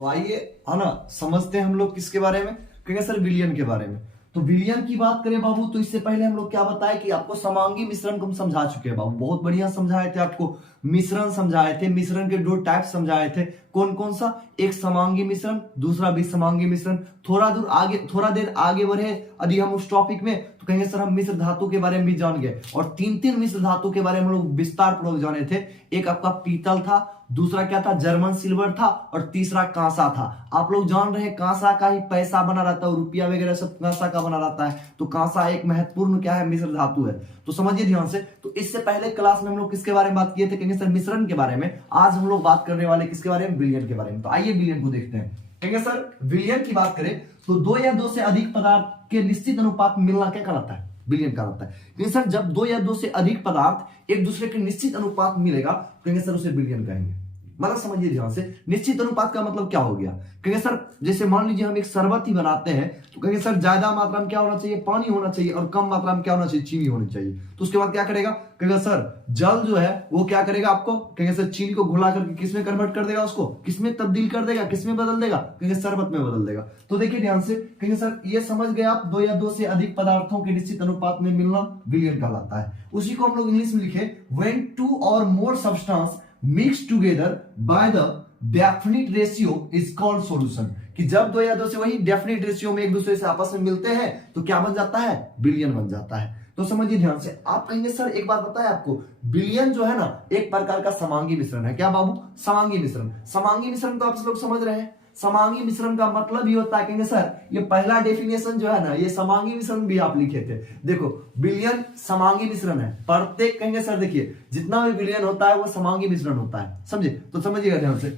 तो आइए है ना समझते हैं हम लोग किसके बारे में। कहेंगे सर विलियन के बारे में। तो विलियन की बात करें बाबू, तो इससे पहले हम लोग क्या बताए कि आपको समांगी मिश्रण को हम समझा चुके हैं बाबू, बहुत बढ़िया समझाए थे आपको। मिश्रण समझाए थे, मिश्रण के दो टाइप समझाए थे। कौन कौन सा? एक समांगी मिश्रण, दूसरा विसमांगी मिश्रण। थोड़ा देर आगे बढ़े यदि हम उस टॉपिक में, तो कहेंगे सर हम मिश्र धातु के बारे में भी जान गए, और तीन मिश्र धातु के बारे में हम लोग विस्तार पूर्वक जाने थे। एक आपका पीतल था, दूसरा क्या था? जर्मन सिल्वर था, और तीसरा कांसा था। आप लोग जान रहे हैं कांसा का ही पैसा बना रहता है, रुपया वगैरह सब कांसा का बना रहता है। तो कांसा एक महत्वपूर्ण क्या है? मिश्र धातु है। तो समझिए ध्यान से। तो इससे पहले क्लास में हम लोग किसके बारे में बात किए थे? कहेंगे सर मिश्रण के बारे में। आज हम लोग बात करने वाले किसके बारे में? विलियन के बारे में। तो आइए विलियन को देखते हैं। कहेंगे सर विलियन की बात करें तो दो या दो से अधिक पदार्थ के निश्चित अनुपात में मिलना क्या कहलाता है? विलियन कहलाता है। कहेंगे सर जब दो या दो से अधिक पदार्थ एक दूसरे के निश्चित अनुपात में मिलेगा, कहेंगे सर उसे विलियन कहेंगे। मतलब समझिए ध्यान से, निश्चित अनुपात का मतलब क्या हो गया? कहेंगे सर जैसे मान लीजिए हम एक शरबत ही बनाते हैं, तो कहेंगे सर ज्यादा मात्रा में क्या होना चाहिए? पानी होना चाहिए, और कम मात्रा में क्या होना चाहिए? चीनी होनी चाहिए। तो उसके बाद क्या करेगा? कहेंगे सर जल जो है वो क्या करेगा आपको? कहेंगे सर चीनी को घुला करके किसमें कन्वर्ट कर देगा? उसको किसमें तब्दील कर देगा? किसमें बदल देगा? कहेंगे शरबत में बदल देगा। तो देखिए ध्यान से, कहेंगे सर ये समझ गए आप, दो या दो से अधिक पदार्थों के निश्चित अनुपात में मिलना विलियन कहलाता है। उसी को हम लोग इंग्लिश में लिखे, व्हेन टू और more substance mix together by the definite ratio is called solution. कि जब दो या दो से वही डेफिनिट रेशियो में एक दूसरे से आपस में मिलते हैं, तो क्या बन जाता है? विलियन बन जाता है। तो समझिए ध्यान से। आप कहेंगे सर एक बात बताएं आपको, विलियन जो है ना एक प्रकार का समांगी मिश्रण है। क्या बाबू? समांगी मिश्रण। समांगी मिश्रण तो आप लोग समझ रहे हैं। समांगी मिश्रण का मतलब ये होता है, कहेंगे सर ये पहला डेफिनेशन जो है ना, ये समांगी मिश्रण भी आप लिखे थे। देखो विलियन समांगी मिश्रण है। प्रत्येक कहेंगे सर देखिए जितना भी विलियन होता है वो समांगी मिश्रण होता है। समझे? तो समझिएगा ध्यान से।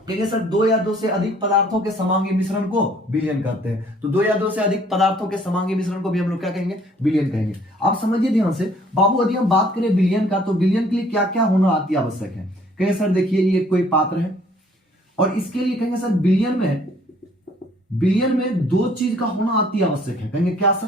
कहेंगे सर दो या दो से अधिक पदार्थों के समांगी मिश्रण को विलियन कहते हैं। तो दो या दो से अधिक पदार्थों के समांगी मिश्रण को भी हम लोग क्या कहेंगे? विलियन कहेंगे। आप समझिए ध्यान से बाबू, यदि हम बात करें विलियन का, तो विलियन के लिए क्या क्या होना अति आवश्यक है? कहेंगे सर देखिए ये कोई पात्र है, और इसके लिए कहेंगे सर विलियन में दो चीज का होना अति आवश्यक है। कहेंगे क्या सर?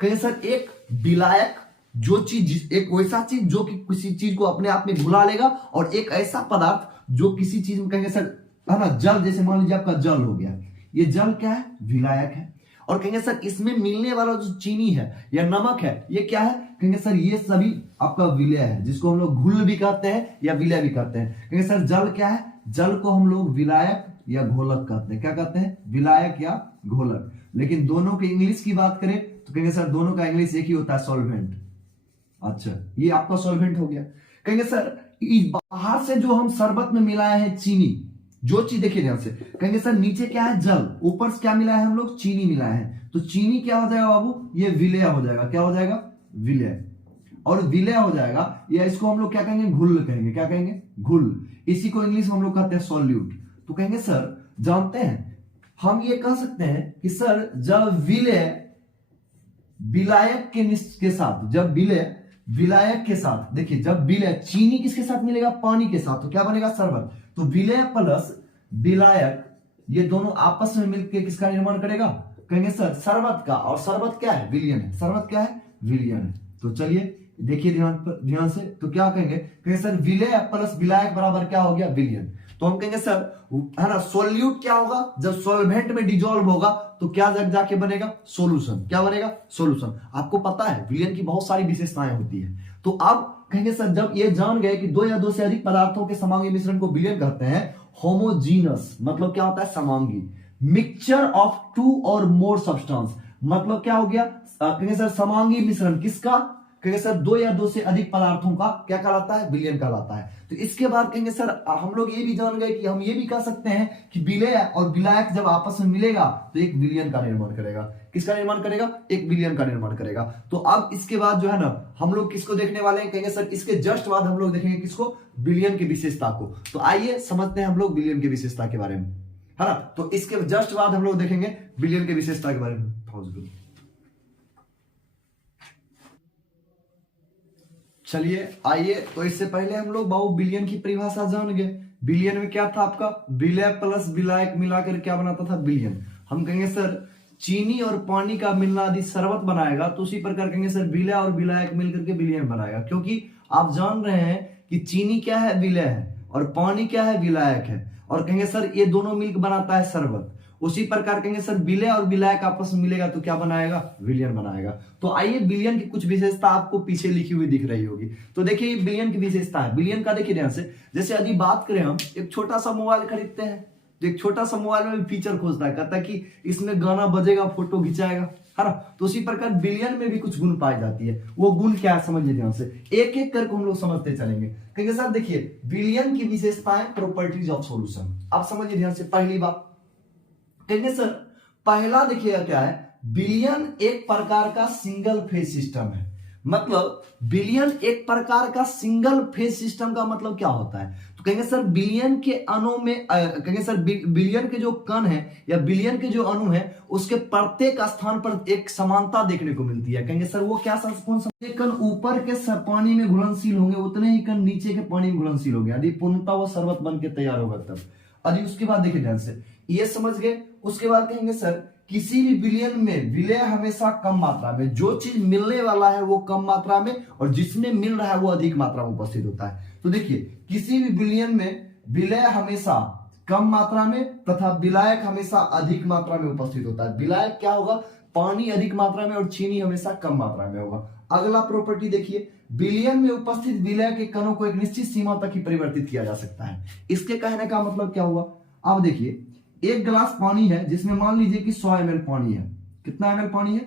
कहेंगे सर एक विलायक, जो चीज एक वैसा चीज जो कि किसी चीज को अपने आप में घुला लेगा, और एक ऐसा पदार्थ जो किसी चीज में, कहेंगे सर है ना जल, जैसे मान लीजिए आपका जल हो गया, ये जल क्या है? विलायक है। और कहेंगे सर इसमें मिलने वाला जो चीनी है या नमक है, ये क्या है? कहेंगे सर ये सभी आपका विलय है, जिसको हम लोग घुल भी कहते हैं या विलय भी कहते हैं। कहेंगे सर जल क्या है? जल को हम लोग विलायक या घोलक कहते हैं। क्या कहते हैं? विलायक या घोलक। लेकिन दोनों के इंग्लिश की बात करें तो कहेंगे सर दोनों का इंग्लिश एक ही होता है, सॉल्वेंट। अच्छा ये आपका सॉल्वेंट हो गया। कहेंगे सर बाहर से जो हम शरबत में मिलाए हैं चीनी, जो चीज देखिए ध्यान से, कहेंगे सर नीचे क्या है? जल, ऊपर से क्या मिलाया है हम लोग? चीनी मिलाए हैं। तो चीनी क्या हो जाएगा बाबू? ये विलय हो जाएगा। क्या हो जाएगा? विलय। और विलय हो जाएगा, या इसको हम लोग क्या कहेंगे? घुल कहेंगे। क्या कहेंगे? घुल। इसी को इंग्लिश में हम लोग कहते हैं सॉल्यूट। तो कहेंगे सर जानते हैं हम ये कह सकते हैं कि सर जब विलय विलायक के साथ, जब विलय विलायक के साथ, देखिए जब विलय चीनी किसके साथ मिलेगा? पानी के साथ, तो क्या बनेगा? शरबत। तो विलय प्लस विलायक ये दोनों आपस में मिलकर किसका निर्माण करेगा? कहेंगे सर शरबत का। और शरबत क्या है? विलियन है। शरबत क्या है? विलियन है। तो चलिए देखिए ध्यान से, तो क्या कहेंगे? कहेंगे सर विलय प्लस विलायक बराबर क्या हो गया? विलियन। तो हम कहेंगे सर है ना सोल्यूट क्या होगा? जब सॉल्वेंट में डिजोल्व होगा तो क्या जाके बनेगा? सॉल्यूशन। क्या बनेगा? सॉल्यूशन। आपको पता है विलियन की बहुत सारी विशेषताएं होती है। तो अब कहेंगे सर जब ये जान गए कि दो या दो से अधिक पदार्थों के समांगी मिश्रण को विलियन कहते हैं। होमोजीनस मतलब क्या होता है? समांगी। मिक्सचर ऑफ टू और मोर सब्सटेंस मतलब क्या हो गया? कहेंगे सर समांगी मिश्रण किसका? कहेंगे सर दो या दो से अधिक पदार्थों का क्या कहलाता है? विलियन कहलाता है। तो इसके बाद कहेंगे सर हम लोग ये भी जान गए कि हम ये भी कह सकते हैं कि विलय और विलायक जब आपस में मिलेगा तो एक विलियन का निर्माण करेगा। किसका निर्माण करेगा? एक विलियन का निर्माण करेगा। तो अब इसके बाद जो है ना हम लोग किसको देखने वाले हैं? कहेंगे सर इसके जस्ट बाद हम लोग देखेंगे किसको? विलियन की विशेषता को। तो आइए समझते हैं हम लोग विलियन की विशेषता के बारे में, है ना। तो इसके जस्ट बाद हम लोग देखेंगे विलियन की विशेषता के बारे में। चलिए आइए, तो इससे पहले हम लोग बाबू विलियन की परिभाषा जान गए। विलियन में क्या था आपका? विलय प्लस विलायक मिलाकर क्या बनाता था? विलियन। हम कहेंगे सर चीनी और पानी का मिलना यदि शरबत बनाएगा, तो उसी प्रकार कहेंगे सर विलय और विलायक मिलकर के विलियन बनाएगा। क्योंकि आप जान रहे हैं कि चीनी क्या है? विलय है, और पानी क्या है? विलायक है। और कहेंगे सर ये दोनों मिलकर बनाता है शरबत। उसी प्रकार कहेंगे सर विलय और विलायक आपस में मिलेगा तो क्या बनाएगा, विलयन बनाएगा। तो आइए विलयन की कुछ विशेषता आपको पीछे लिखी हुई दिख रही होगी। तो देखिए ये विलयन की विशेषता है। विलयन का देखिए ध्यान से, जैसे यदि बात करें हम एक छोटा सा मोबाइल खरीदते हैं, जो एक छोटा सा मोबाइल में फीचर खोजता है, कहता है कि इसमें गाना बजेगा, फोटो खिंचाएगा, है ना। तो उसी प्रकार विलयन में भी कुछ गुण पाई जाती है। वो गुण क्या है समझिए ध्यान से, एक एक करके हम लोग समझते चलेंगे। कहेंगे सर देखिए विलयन की विशेषताएं, प्रॉपर्टीज ऑफ सॉल्यूशन। आप समझिए ध्यान से। पहली बात कहेंगे सर, पहला देखिएगा क्या है, विलयन एक प्रकार का सिंगल फेज सिस्टम है। मतलब विलयन एक प्रकार का सिंगल फेज सिस्टम का मतलब क्या होता है, तो कहेंगे सर विलयन के अणु में कहेंगे सर विलयन के जो कण है या विलयन के जो अणु है उसके प्रत्येक स्थान पर एक समानता देखने को मिलती है। कहेंगे सर वो क्या कौन सा, कण ऊपर के पानी में घुलनशील होंगे उतने ही कण नीचे के पानी में घुलनशील होंगे, यदि पूर्णतः वो शरबत बन के तैयार होगा तब। यदि उसके बाद देखिए ध्यान से, ये समझ गए। उसके बाद कहेंगे सर किसी भी विलयन में विलय हमेशा कम मात्रा में, जो चीज मिलने वाला है वो कम मात्रा में और जिसमें मिल रहा है वो अधिक मात्रा में उपस्थित होता है। तो देखिए किसी भी विलयन में विलय हमेशा कम मात्रा में तथा विलायक हमेशा अधिक मात्रा में उपस्थित होता है। विलायक क्या होगा, पानी अधिक मात्रा में और चीनी हमेशा कम मात्रा में होगा। अगला प्रॉपर्टी देखिए, विलयन में उपस्थित विलय के कणों को एक निश्चित सीमा तक ही परिवर्तित किया जा सकता है। इसके कहने का मतलब क्या हुआ, आप देखिए एक गिलास पानी है जिसमें मान लीजिए कि 100 ml पानी है। कितना ml पानी है,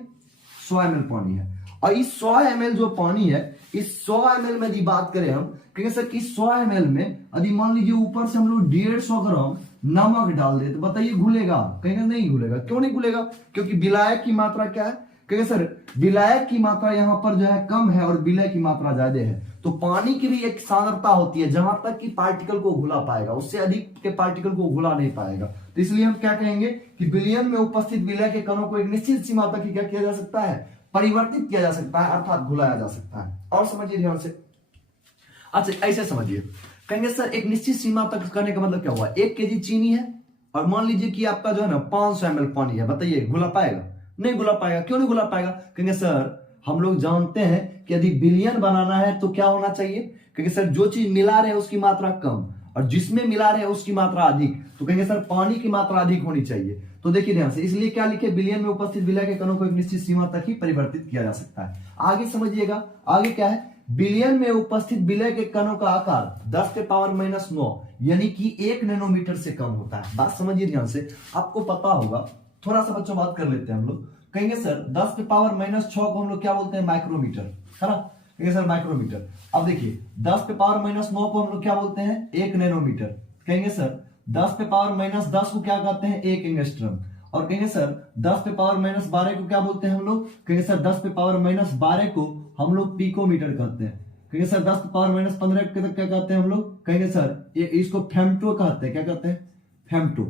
100 ml पानी है। और इस 100 ml जो पानी है, इस 100 ml में यदि बात करें हम, कहेंगे सर कि 100 ml में यदि मान लीजिए ऊपर से हम लोग 150 ग्राम नमक डाल दे तो बताइए घुलेगा, कहेंगे नहीं घुलेगा। क्यों नहीं घुलेगा, क्योंकि विलायक की मात्रा क्या है, कहेंगे सर विलायक की मात्रा यहाँ पर जो है कम है और विलय की मात्रा ज्यादा है। तो पानी की भी एक सांद्रता होती है जहां तक कि पार्टिकल को घुला पाएगा, उससे अधिक के पार्टिकल को घुला नहीं पाएगा। तो इसलिए हम क्या कहेंगे कि विलयन में उपस्थित विलय के कणों को एक निश्चित सीमा तक ही क्या किया जा सकता है, परिवर्तित किया जा सकता है, अर्थात घुलाया जा सकता है। और समझिए ध्यान से, अच्छा ऐसे समझिए, कहेंगे सर एक निश्चित सीमा तक करने का मतलब क्या हुआ, 1 kg चीनी है और मान लीजिए कि आपका जो है ना 500 ml पानी है, बताइए घुला पाएगा, नहीं घुला पाएगा। क्यों नहीं घुला पाएगा, कहेंगे सर हम लोग जानते हैं कि यदि विलयन बनाना है तो क्या होना चाहिए, कहेंगे सर जो चीज मिला रहे उसकी मात्रा कम और जिसमें मिला रहे उसकी मात्रा अधिक। तो कहेंगे सर पानी की मात्रा अधिक होनी चाहिए। तो देखिए ध्यान से, इसलिए क्या लिखे, विलयन में उपस्थित विलय के कणों को एक निश्चित सीमा तक ही परिवर्तित किया जा सकता है। आगे समझिएगा, आगे क्या है, विलयन में उपस्थित विलय के कणों का आकार 10⁻⁹ यानी कि 1 नैनोमीटर से कम होता है। बात समझिए ध्यान से, आपको पता होगा, थोड़ा सा बच्चों बात कर लेते हैं हम लोग। कहेंगे सर 10⁻⁶ को हम लोग क्या बोलते हैं, माइक्रोमीटर, है ना। कहेंगे सर माइक्रोमीटर। अब देखिए 10⁻⁹ को हम लोग क्या बोलते हैं, 1 नैनोमीटर। कहेंगे सर 10⁻⁻10 को क्या कहते हैं, 1 एंगस्ट्रम। और कहेंगे सर 10⁻⁻12 को क्या बोलते हैं हम लोग, कहेंगे सर 10⁻⁻12 को हम लोग पिकोमीटर कहते हैं। कहेंगे सर 10⁻⁻15 को क्या कहते हैं हम लोग, कहेंगे सर ये इसको फेम्टो कहते हैं। क्या कहते हैं, फेम्टो,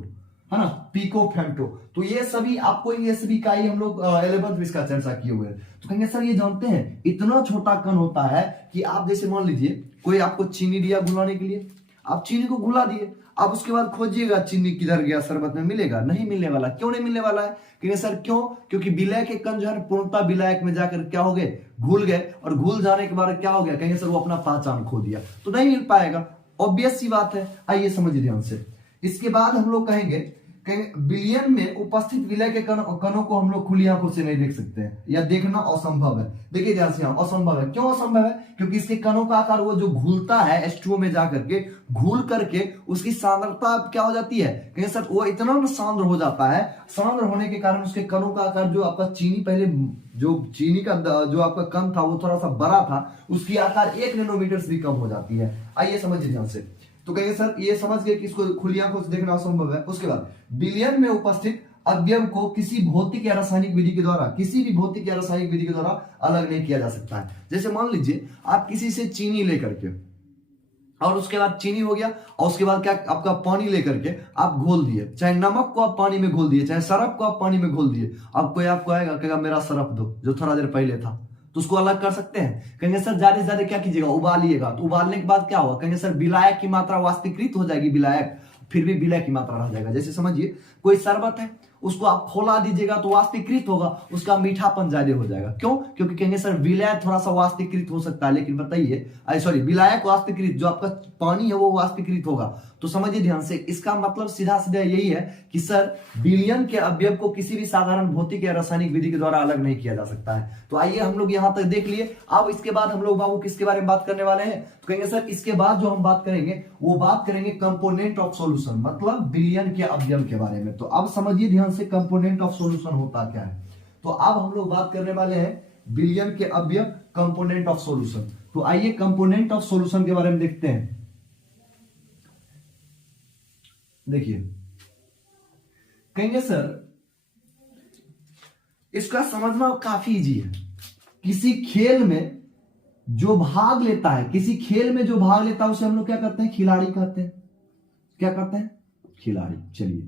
है ना, पिको फेम्टो। तो ये सभी आपको ये सभी का ही हम लोग 11th में इसका चर्चा किए हुए हैं। तो कहेंगे सर ये जानते हैं इतना छोटा कण होता है कि आप जैसे मान लीजिए कोई आपको चीनी दिया घुलाने के लिए, आप चीनी को घुला दिए, आप उसके बाद खोजिएगा चीनी किधर गया, शरबत में मिलेगा, नहीं मिलने वाला। क्यों नहीं मिलने वाला है, कहेंगे सर क्यों, क्योंकि विलय के कण जो है पूर्णतः विलायक में जाकर क्या हो गए, घुल गए, और घुल जाने के बाद क्या हो गया, कहेंगे सर वो अपना पहचान खो दिया, तो नहीं मिल पाएगा। ऑब्वियस सी बात है। आइए समझिए ध्यान से, इसके बाद हम लोग कहेंगे विलयन में उपस्थित विलय के कणों को हम लोग खुली आंखों से नहीं देख सकते हैं, या देखना असंभव है। देखिए ध्यान से, असंभव है। क्यों असंभव है, क्योंकि इसके कणों का आकार वो जो घुलता है H2O में जाकर के, घुल करके उसकी सांद्रता क्या हो जाती है, कहेंगे सर वो इतना सांद्र हो जाता है, सांद्र होने के कारण उसके कणों का आकार, जो आपका चीनी पहले जो चीनी का जो आपका कण था वो थोड़ा सा बड़ा था, उसकी आकार 1 नैनोमीटर से भी कम हो जाती है। आइए समझिए ध्यान से। तो कहेंगे सर ये समझ गए कि इसको खुली आंखों से देखना असंभव है। उसके बाद विलयन में उपस्थित अवयव को किसी भौतिक या रासायनिक विधि के द्वारा, किसी भी भौतिक या रासायनिक विधि के द्वारा अलग नहीं किया जा सकता है। जैसे मान लीजिए आप किसी से चीनी लेकर के, और उसके बाद चीनी हो गया, और उसके बाद क्या आपका पानी लेकर के आप घोल दिए, चाहे नमक को आप पानी में घोल दिए, चाहे सरफ को आप पानी में घोल दिए, आपको आएगा कहेगा मेरा सरफ दो जो थोड़ा देर पहले था, तो उसको अलग कर सकते हैं। कहेंगे सर ज्यादा से ज्यादा क्या कीजिएगा, उबालिएगा। तो उबालने के बाद क्या होगा, कहेंगे सर विलायक की मात्रा वाष्पीकृत हो जाएगी, विलायक, फिर भी विलय की मात्रा रह जाएगा। जैसे समझिए कोई शरबत है, उसको आप खोला दीजिएगा तो वाष्पीकृत होगा, उसका मीठापन ज्यादा हो जाएगा। क्यों? क्योंकि कहेंगे सर विलय थोड़ा सा वाष्पीकृत हो सकता है, लेकिन बताइए सॉरी विलायक वाष्पीकृत, जो आपका पानी है वो वाष्पीकृत होगा। तो समझिए ध्यान से, इसका मतलब सीधा सीधा यही है कि सर विलयन के अवयव को किसी भी साधारण भौतिक या रासायनिक विधि के द्वारा अलग नहीं किया जा सकता है। तो आइए हम लोग यहां तक देख लिए। अब इसके बाद हम लोग बाबू किसके बारे में बात करने वाले हैं? तो कहेंगे सर इसके बाद जो हम बात करेंगे वो बात करेंगे कंपोनेंट ऑफ सॉल्यूशन, मतलब विलयन के अवयव के बारे में। तो अब समझिए ध्यान से कंपोनेंट ऑफ सॉल्यूशन होता क्या है। तो अब हम लोग बात करने वाले हैं विलयन के अवयव, कंपोनेंट ऑफ सॉल्यूशन। तो आइए कंपोनेंट ऑफ सॉल्यूशन के बारे में देखते हैं। देखिए कहेंगे सर इसका समझना काफी इजी है। किसी खेल में जो भाग लेता है, किसी खेल में जो भाग लेता है उसे हम लोग क्या कहते हैं? खिलाड़ी कहते हैं। क्या कहते हैं? खिलाड़ी। चलिए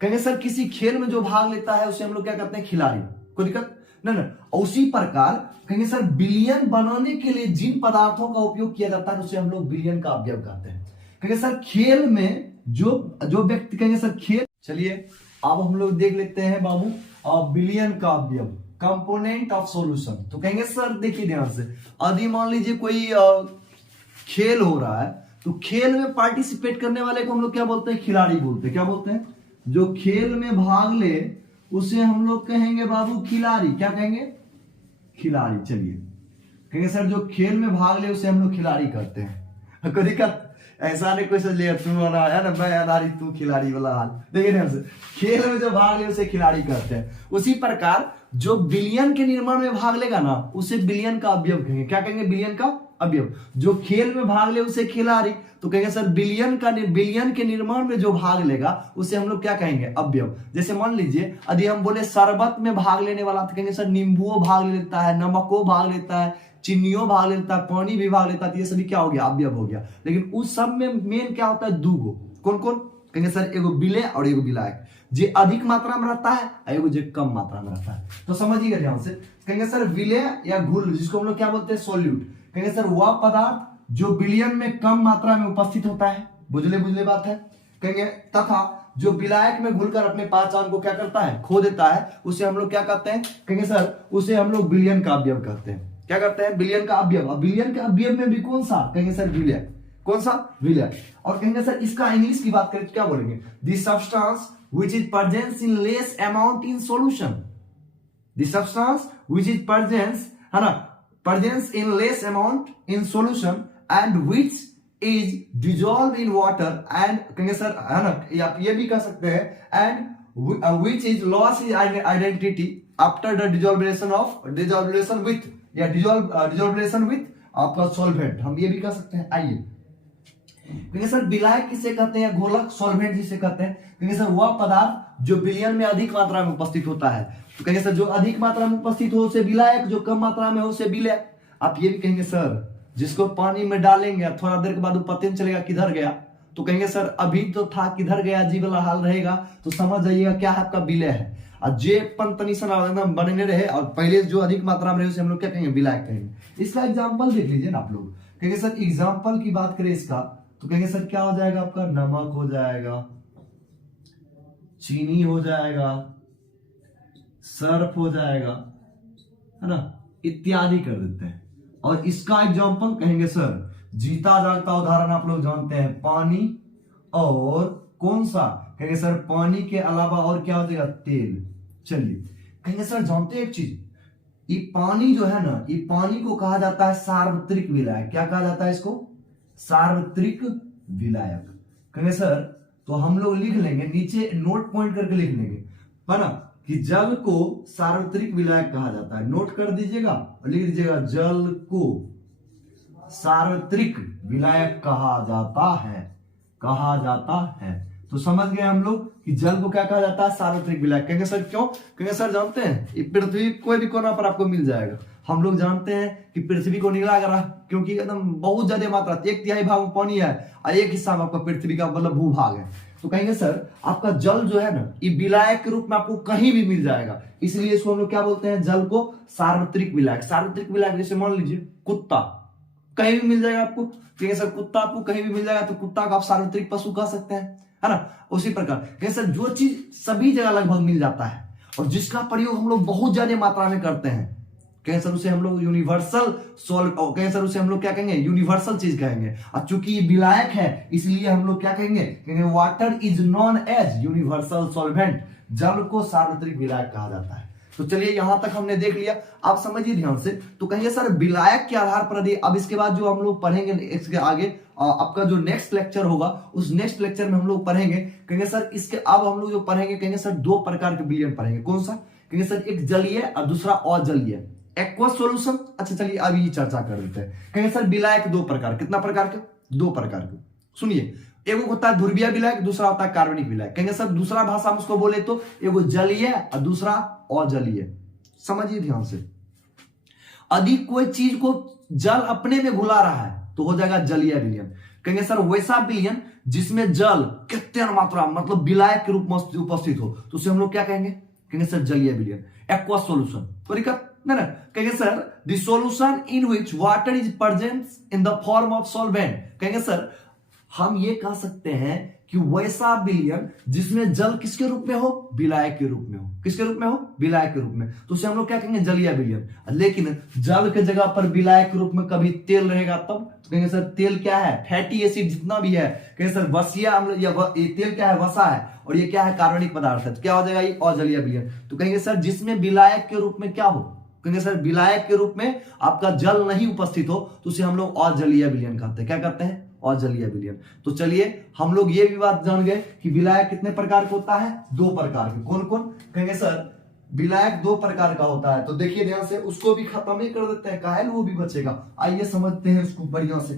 कहेंगे सर किसी खेल में जो भाग लेता है उसे हम लोग क्या कहते हैं? खिलाड़ी। कोई दिक्कत ना। उसी प्रकार कहेंगे सर विलयन बनाने के लिए जिन पदार्थों का उपयोग किया जाता है उसे हम लोग विलयन का अवयव कहते हैं। कहेंगे सर खेल में जो व्यक्ति, कहेंगे सर खेल। चलिए अब हम लोग देख लेते हैं बाबू विलयन का अवयव, कंपोनेंट ऑफ सॉल्यूशन। तो कहेंगे सर देखिए ध्यान से, यदि मान लीजिए कोई खेल हो रहा है तो खेल में पार्टिसिपेट करने वाले को हम लोग क्या बोलते हैं? खिलाड़ी बोलते हैं। क्या बोलते हैं? जो खेल में भाग ले उसे हम लोग कहेंगे बाबू खिलाड़ी। क्या कहेंगे? खिलाड़ी। चलिए कहेंगे सर जो खेल में भाग ले उसे हम लोग खिलाड़ी कहते हैं। कोई दिक्कत? ऐसा नहीं कोई सोच लिया तू है ना मैं अनारी तू खिलाड़ी वाला हाल। देखिए ध्यान से, खेल में जो भाग ले उसे खिलाड़ी कहते हैं। उसी प्रकार जो विलयन के निर्माण में भाग लेगा ना उसे विलयन का अवयव कहेंगे। क्या कहेंगे? विलयन का अवयव। जो खेल में भाग ले उसे खिलाड़ी। तो कहेंगे सर विलयन के निर्माण में जो भाग लेगा उसे हम लोग क्या कहेंगे? अवयव। जैसे मान लीजिए यदि हम बोले शरबत में भाग लेने वाला तो कहेंगे सर नींबुओ भाग लेता है, नमको भाग लेता है, चीनियों भाग लेता है, पानी भी भाग लेता है। ये सभी क्या हो गया? अवयव हो गया। लेकिन उस सब में मेन क्या होता है? दूगो। कौन कौन? कहेंगे सर एगो विलय और एगो विलायक। जे अधिक मात्रा में रहता है, एगो जे कम मात्रा में रहता है। तो समझिएगा ध्यान से, कहेंगे सर विलय या घुल, जिसको हम लोग क्या बोलते हैं? सॉल्यूट। कहेंगे सर वह पदार्थ जो विलयन में कम मात्रा में उपस्थित होता है। बुझले बात है। कहेंगे तथा जो विलायक में घुलकर अपने पहचान को क्या करता है? खो देता है, उसे हम लोग क्या कहते हैं? कहेंगे सर उसे हम लोग विलयन का अवयव कहते हैं। क्या करते हैं? विलयन का अवयव। अब विलयन के अवयव में भी कौन सा? कहेंगे सर विलय। कौन सा? विलय। और कहेंगे सर इसका इंग्लिश की बात करें तो क्या बोलेंगे? The substance which is present in less amount in solution, the substance which is presence in less amount in solution and which is dissolved in water and कहेंगे सर है ना, आप ये भी कह सकते हैं and which is lost its identity after the dissolution with आपका solvent, हम ये भी कह सकते हैं। आइए कहेंगे सर विलायक किसे कहते हैं? घोलक, सॉल्वेंट जिसे कहते हैं। कहेंगे सर वह पदार्थ जो विलयन में अधिक मात्रा में उपस्थित होता है। तो कहेंगे सर जो अधिक मात्रा में उपस्थित हो उसे विलायक, जो कम मात्रा में हो उसे विलय। आप ये भी कहेंगे सर जिसको पानी में डालेंगे थोड़ा देर के बाद वो पता नहीं चलेगा किधर गया, तो कहेंगे सर अभी तो था किधर गया जी वाला हाल रहेगा। तो समझ जाइएगा क्या है? आपका विलय है। और जे बने रहे और पहले जो अधिक मात्रा में रहे उसे हम लोग क्या कहेंगे? विलायक कहेंगे। इसका एग्जाम्पल देख लीजिए ना आप लोग। कहेंगे सर एग्जाम्पल की बात करें इसका तो कहेंगे सर क्या हो जाएगा? आपका नमक हो जाएगा, चीनी हो जाएगा, सर्फ हो जाएगा, है ना, इत्यादि कर देते हैं। और इसका एग्जाम्पल कहेंगे सर जीता जागता उदाहरण आप लोग जानते हैं, पानी और कौन सा? कहेंगे सर पानी के अलावा और क्या हो जाएगा? तेल। चलिए कहेंगे सर जानते हैं एक चीज, ये पानी जो है ना, ये पानी को कहा जाता है सार्वत्रिक विलायक। क्या कहा जाता है इसको? सार्वत्रिक विलायक। कहेंगे सर तो हम लोग लिख लेंगे नीचे नोट पॉइंट करके लिख लेंगे, है ना, कि जल को सार्वत्रिक विलायक कहा जाता है। नोट कर दीजिएगा और लिख दीजिएगा जल को सार्वत्रिक विलायक कहा जाता है। तो समझ गए हम लोग कि जल को क्या कहा जाता है? सार्वत्रिक विलायक। कहेंगे सर क्यों? कहेंगे सर जानते हैं पृथ्वी कोई भी कोना पर आपको मिल जाएगा। हम लोग जानते हैं कि पृथ्वी को निगला करा क्योंकि एकदम बहुत ज्यादा मात्रा, 1/3 भाग में पानी है और एक हिस्सा में आपका पृथ्वी का मतलब भूभाग है। तो कहेंगे सर आपका जल जो है ना ये विलायक के रूप में आपको कहीं भी मिल जाएगा, इसलिए इसको हम लोग क्या बोलते हैं? जल को सार्वत्रिक विलायक। सार्वत्रिक विलायक जैसे मान लीजिए कुत्ता कहीं भी मिल जाएगा आपको। कहेंगे सर कुत्ता आपको कहीं भी मिल जाएगा तो कुत्ता को आप सार्वत्रिक पशु कह सकते हैं। है ना। उसी प्रकार कहेंगे सर जो चीज सभी जगह लगभग मिल जाता है और जिसका प्रयोग हम लोग बहुत ज्यादा मात्रा में करते हैं, कहें सर उसे हम लोग यूनिवर्सल सॉल्व, कहें सर उसे हम लोग क्या कहेंगे, यूनिवर्सल चीज कहेंगे। और चूंकि ये विलायक है इसलिए हम लोग क्या कहेंगे, water is known as universal solvent, जल को सार्वत्रिक विलायक कहा जाता है। तो चलिए यहां तक हमने देख लिया, आप समझिए ध्यान से। तो कहिए सर विलायक के आधार पर, अब इसके बाद जो हम लोग पढ़ेंगे इसके आगे आपका जो नेक्स्ट लेक्चर होगा उस नेक्स्ट लेक्चर में हम लोग पढ़ेंगे, कहेंगे सर इसके अब हम लोग जो पढ़ेंगे कहेंगे सर दो प्रकार के विलयन पढ़ेंगे। कौन सा, कहेंगे सर एक जलीय और दूसरा अजलीय, एक्वस सॉल्यूशन। अच्छा चलिए अभी चर्चा कर लेते हैं। कहेंगे सर विलायक दो प्रकार, कितना प्रकार के, दो प्रकार के। सुनिए, एगो होता है ध्रुवीय विलायक, दूसरा होता है कार्बनिक विलायक। कहेंगे सर दूसरा भाषा में उसको बोले तो एगो जलीय और दूसरा अजलीय। समझिए ध्यान से, यदि कोई चीज को जल अपने में घुला रहा है तो हो जाएगा जलीय विलयन। कहेंगे सर वैसा विलयन जिसमें जल कितने मात्रा मतलब विलायक के रूप में उपस्थित हो तो उसे हम लोग क्या कहेंगे, कहेंगे सर जलीय विलयन। एक्वस सॉल्यूशन, कोई दिक्कत नहीं ना। कहेंगे sir the solution in which water is present in the form of solvent. कहेंगे सर हम ये कह सकते हैं कि वैसा विलयन जिसमें जल किसके रूप में हो, विलायक के रूप में हो। किसके रूप में हो, विलायक के रूप में, तो उसे हम लोग क्या कहेंगे, जलीय विलयन। लेकिन जल के जगह पर विलायक के रूप में कभी तेल रहेगा तब तो कहेंगे सर तेल क्या है, फैटी एसिड जितना भी है, कहेंगे सर वसीय अम्ल या ये तेल क्या है, वसा है, और ये क्या है, कार्बनिक पदार्थ है। तो क्या हो जाएगा ये अजलीय विलयन। तो कहेंगे सर जिसमें विलायक के रूप में क्या हो, कहेंगे सर विलायक के रूप में आपका जल नहीं उपस्थित हो तो उसे हम लोग अजलीय विलयन कहते हैं। क्या कहते हैं, अजलीय विलयन। तो चलिए हम लोग ये भी बात जान गए कि विलायक कितने प्रकार का होता है, दो प्रकार के। कौन कौन, कहेंगे सर विलायक दो प्रकार का होता है। तो देखिए ध्यान से, उसको भी खत्म ही कर देते हैं, काहे वो भी बचेगा। आइए समझते हैं उसको बढ़िया से।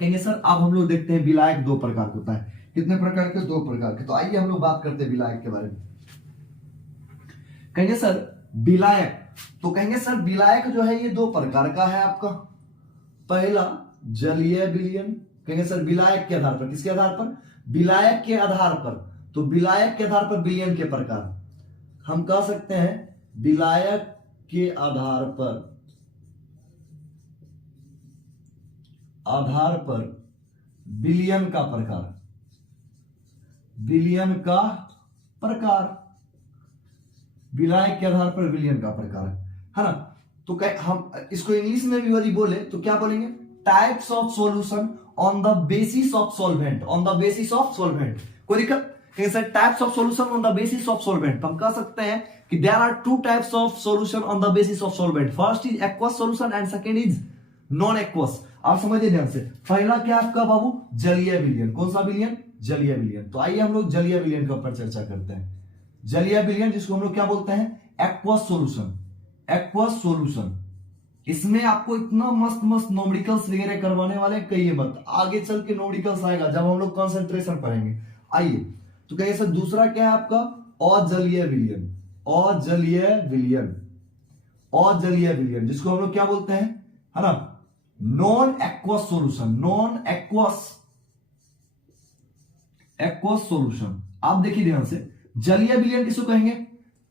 कहेंगे सर अब हम लोग देखते हैं विलायक दो प्रकार का होता है। कितने प्रकार के, दो प्रकार के। तो आइए हम लोग बात करते हैं विलायक के बारे में। कहेंगे सर विलायक, तो कहेंगे सर विलायक जो है ये दो प्रकार का है आपका। पहला जलीय विलयन, कहेंगे सर विलायक के आधार पर, किसके आधार पर, विलायक के आधार पर। तो विलायक के आधार पर विलयन के प्रकार हम कह सकते हैं, विलायक के आधार पर विलयन का प्रकार, विलयन का प्रकार, विलायक के आधार पर विलयन का प्रकार है ना। तो हम इसको इंग्लिश में भी यदि बोले तो क्या बोलेंगे, types of solution on the basis of solvent, on the basis of solvent. कोई दिक्कत, sir types of solution on the basis of solvent. हम कह सकते हैं कि there are two types of solution on the basis of solvent. First is aqueous solution and second is non aqueous. आप समझिए ध्यान से, पहला क्या आपका बाबू, जलीय विलयन। कौन सा विलयन, जलीय विलयन। तो आइए हम लोग जलीय विलयन के ऊपर चर्चा करते हैं। जलीय विलयन जिसको हम लोग क्या बोलते हैं, एक्वस सॉल्यूशन। एक्वस सॉल्यूशन, इसमें आपको इतना मस्त मस्त न्यूमेरिकल्स वगैरह करवाने वाले, कहिए मत, आगे चल के न्यूमेरिकल्स आएगा जब हम लोग कंसंट्रेशन पढ़ेंगे। आइए तो कहिए सर दूसरा क्या है आपका, अजलीय विलयन। अजलीय विलयन, अजलीय विलयन जिसको हम लोग क्या बोलते हैं, है ना, non aqueous solution. Non aqueous, aqueous solution. आप देखिए ध्यान से, जलीय विलयन किसको कहेंगे,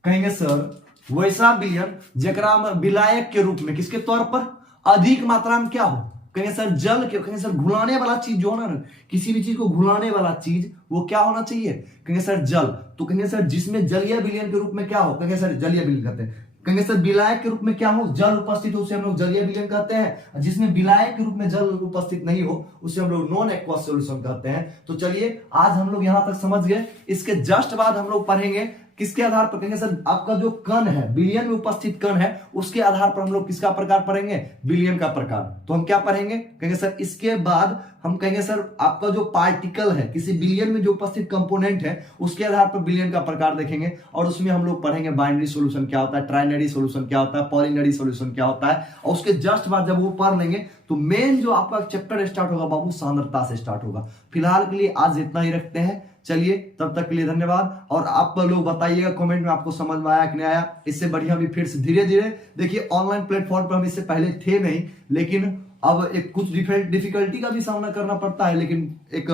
कहेंगे सर वैसा विलयन जकरा में विलायक के रूप में, किसके तौर पर, अधिक मात्रा में क्या हो, कहेंगे सर जल के, कहेंगे सर घुलाने वाला चीज जो है ना, किसी भी चीज को घुलाने वाला चीज वो क्या होना चाहिए, कहेंगे सर जल। तो कहेंगे सर जिसमें जलीय विलयन के रूप में क्या हो, कहेंगे सर जलीय विलयन कहते हैं। कहेंगे सर विलायक के रूप में क्या हो, जल उपस्थित हो, उसे हम लोग जलीय विलयन कहते हैं। जिसमें विलायक के रूप में जल उपस्थित नहीं हो उसे हम लोग नॉन एक्वस सॉल्यूशन कहते हैं। तो चलिए आज हम लोग यहां तक समझ गए। इसके जस्ट बाद हम लोग पढ़ेंगे किसके आधार पर, कहेंगे सर आपका जो कण है, विलयन में उपस्थित कण है, उसके आधार पर हम लोग किसका प्रकार पढ़ेंगे, विलयन का प्रकार। तो हम क्या पढ़ेंगे, कहेंगे सर इसके बाद हम कहेंगे सर आपका जो पार्टिकल है, किसी विलयन में जो उपस्थित कंपोनेंट है, उसके आधार पर विलयन का प्रकार देखेंगे। और उसमें हम लोग पढ़ेंगे बाइनरी सॉल्यूशन क्या होता है, ट्राइनरी सॉल्यूशन क्या होता है, पॉलिनरी सॉल्यूशन क्या होता है। और उसके जस्ट बाद जब वो पढ़ लेंगे तो मेन जो आपका चैप्टर स्टार्ट होगा बाबू, सांद्रता से स्टार्ट होगा। फिलहाल के लिए आज इतना ही रखते हैं। चलिए तब तक के लिए धन्यवाद। और आप लोग बताइएगा कमेंट में आपको समझ में आया कि नहीं आया। इससे बढ़िया भी फिर से धीरे धीरे देखिए, ऑनलाइन प्लेटफॉर्म पर हम इससे पहले थे नहीं, लेकिन अब एक कुछ डिफिकल्टी का भी सामना करना पड़ता है, लेकिन एक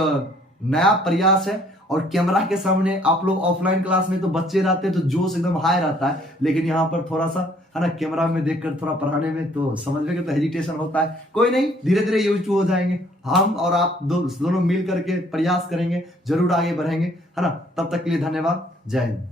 नया प्रयास है और कैमरा के सामने आप लोग ऑफलाइन क्लास में तो बच्चे रहते हैं तो जोश एकदम हाई रहता है, लेकिन यहाँ पर थोड़ा सा है ना कैमरा में देखकर थोड़ा पढ़ाने में तो समझने के तो हेजिटेशन होता है। कोई नहीं, धीरे धीरे यूज टू हो जाएंगे। हम और आप दोनों मिल करके प्रयास करेंगे, जरूर आगे बढ़ेंगे, है ना। तब तक के लिए धन्यवाद। जय हिंद।